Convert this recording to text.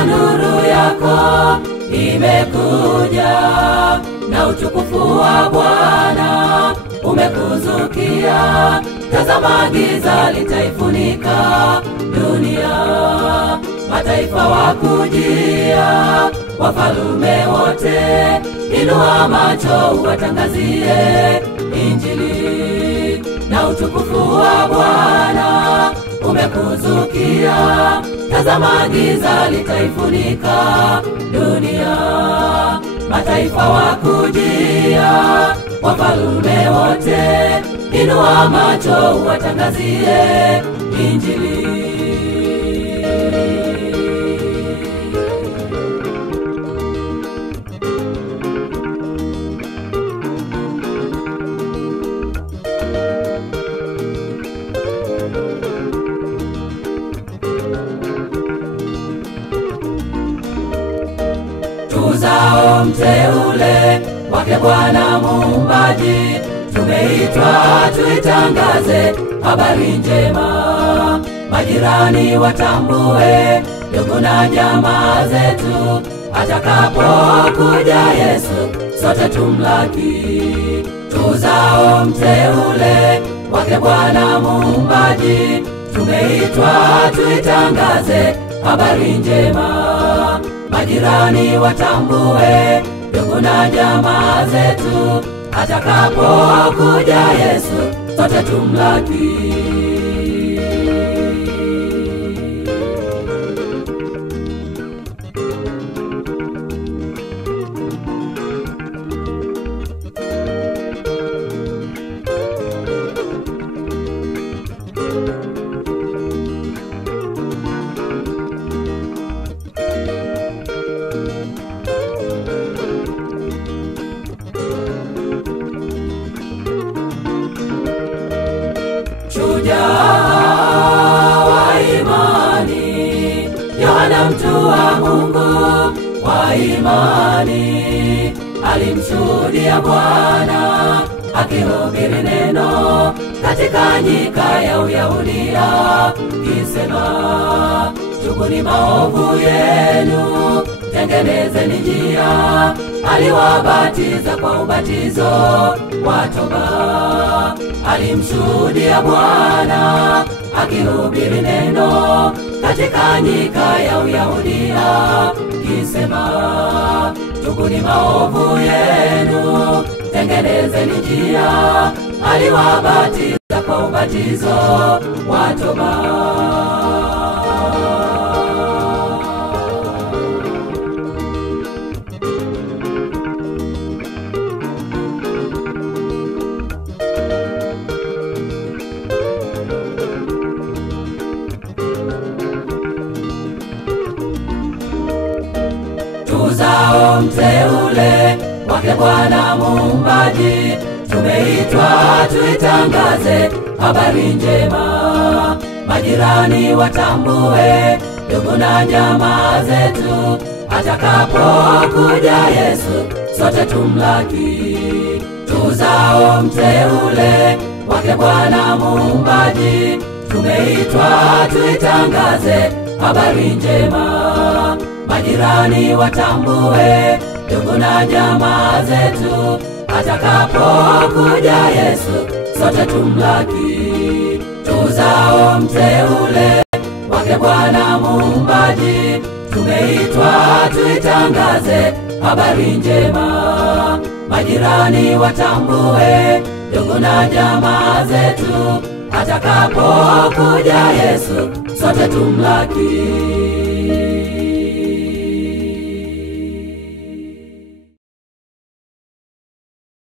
tazama nuru yako imekuja, na utukufu wa Bwana umekuzukia. Tazama giza litaifunika dunia, mataifa wakujia, wafalme wote. Inua macho uwatangazie Injili, na utukufu wa Bwana umekuzukia. Tazama giza litaifunika dunia, mataifa wakujia, wafalme wote. Inua macho uwatangazie Injili. Tuzao mteule wake Bwana Muumbaji, tumeitwa tuitangaze habari njema. Majirani watambue, ndugu na jamaa zetu, atakapokuja Yesu sote tumlaki. Tuzao mteule wake Bwana Muumbaji, tumeitwa tuitangaze habari njema. Majirani watambue, ndugu na jamaa zetu, atakapokuja Yesu sote tumlaki. Shujaa wa imani, Yohana mtu wa Mungu wa imani, alimshuhudia Bwana akihubiri neno katika nyika ya Uyahudi, akisema, tubuni maovu yenu, tengenezeni njia. Aliwabatiza kwa ubatizo wa toba. Alimshuhudia Bwana akihubiri neno katika nyika ya Uyahudi, akisema, tubuni maovu yenu, tengenezeni njia. Aliwabatiza kwa ubatizo wa toba. Tuzao mteule wake Bwana Muumbaji, tumeitwa tuitangaze habari njema. Majirani watambue, ndugu na jamaa zetu, atakapokuja Yesu sote tumlaki. Tuzao mteule wake Bwana Muumbaji, tumeitwa tuitangaze habari njema. Majirani watambue, ndugu na jamaa zetu, atakapokuja Yesu sote tumlaki. Tuzao mteule wake Bwana Muumbaji, tumeitwa tuitangaze habari njema. Majirani watambue, ndugu na jamaa zetu, atakapokuja Yesu sote tumlaki.